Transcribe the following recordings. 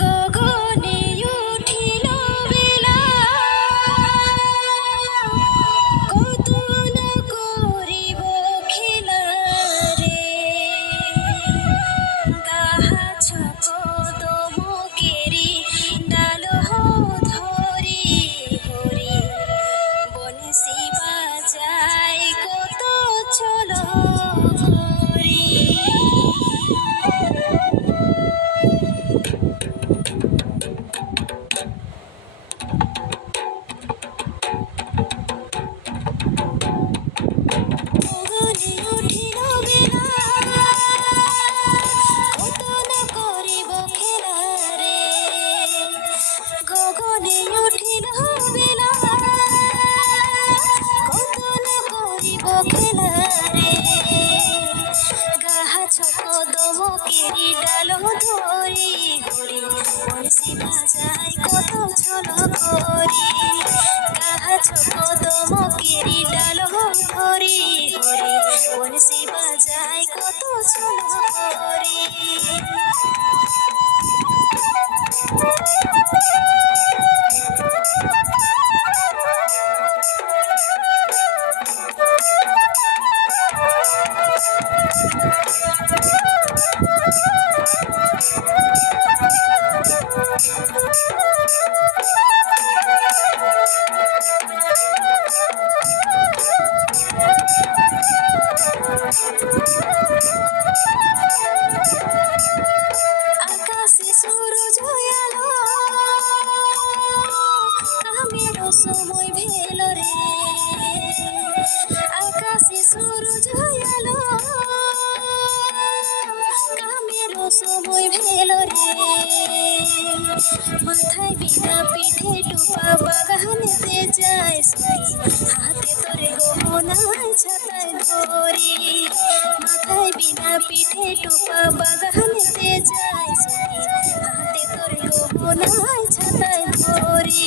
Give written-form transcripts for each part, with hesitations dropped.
গগনে উঠিল বেলা, কত না করিব খেলা রে। গাছ কদমকেরি ডাল ধরি হরি, বনশী বাজায় কত চল করি। গগনে উঠিল বেলা, কত না করিব খেলা রে। গগনে উঠিল বেলা, কত না করিব খেলা রে। গাছ কদমকেরি ডাল ধরি হরি, বনশী বাজায় কত ছল করি। গাছ কদমকেরি ডাল ধরি হরি, বনশী বাজায় কত ছল করি। আকাশে সূরজ আলো, কামের সময় ভেল রে। আকাশে সূরজ আলো, কামের সময় ভেল রে। মাথায় বিনা পিঠে টুপা বাগানেতে যায় সখী, হাতে তোরে গহনায় ছাতায় ধরি। মাথায় বিনা পিঠে টুপা বাগানেতে যায় সখী, হাতে তোরে গহনায় ছাতায় ধরি।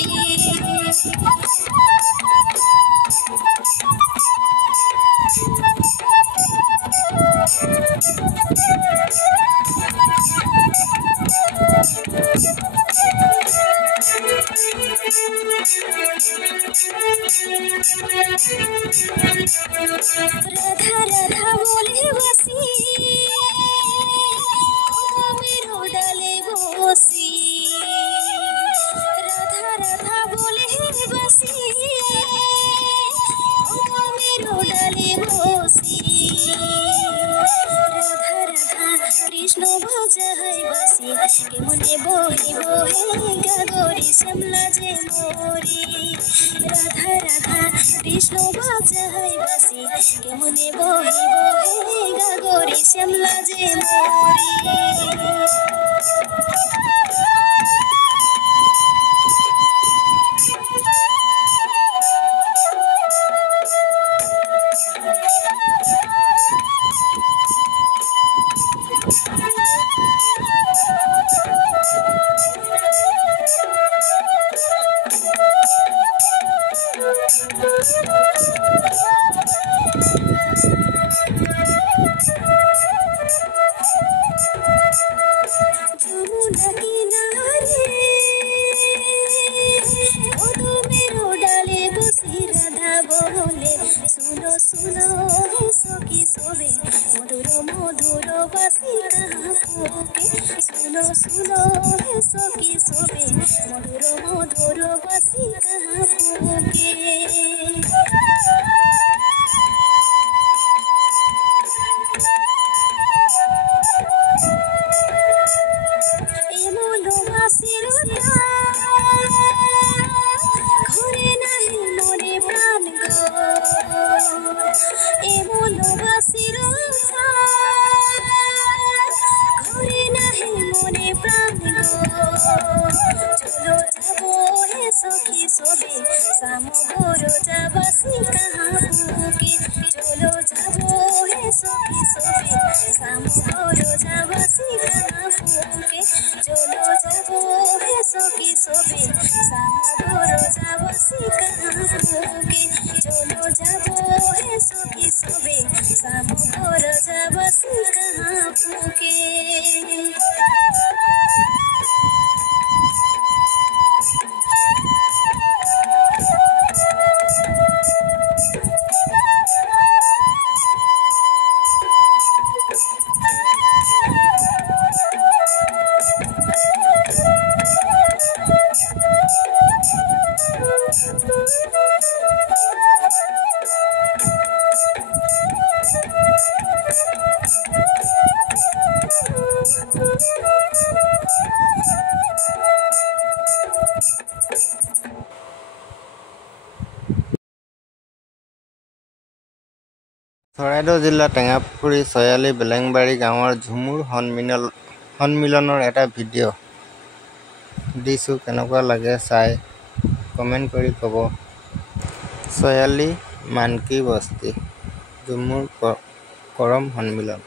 রাধা রাধা বলে বাসি, কদমের ডালে বসি। রাধা রাধা বলে বাসি, কদমের ডালে বসি। রাধা রাধা কৃষ্ণ বাজায় বাসি, কেমনে বহে বহে গাগরি শ্যামলা যে মোরি। রাধা রাধা কৃষ্ণ বাজায় বাসি, কেমনে বহে বহে গাগরি শ্যামলা যে মোরি। যমুনা কিনারে কদমের ডালে বসি, রাধা বলে শুনো শুনো হে সখী সবে, মধুর মধুর বাসি কাহা পোকে। শুনো শুনো হে সখী সবে, মধুর মধুর বাসি কাহা পোকে। এমন বাসির তাল, ঘরে নাহি মনে প্রাণ গো। এমন বাসির তাল, ঘরে নাহি মনে প্রাণ গো। চলো যাবো হে সখী সবে, শাম ভোর যাবাসি কাহা বুকে। চলো যাবো হে সখী সবে, শাম ভোর যাবাসি কাহা বুকে। চলো যাবো হে সখী সবে, শাম ভোর যাবাসি কাহা বুকে। চলো যাবো হে সখী সবে, শাম ভোর যাবাসি কাহা বুকে। চৰাইদেউ জিলা টেঙাপুখুৰী ছয়ালি বেলেংবাৰী গাঁৱৰ ঝুমুৰ সন্মিলনৰ এটা ভিডিঅ' দিছোঁ। কেনেকুৱা লাগে চাই কমেণ্ট কৰি ক'ব। ছয়ালি মানকী বস্তি ঝুমুৰ কৰম সন্মিলন।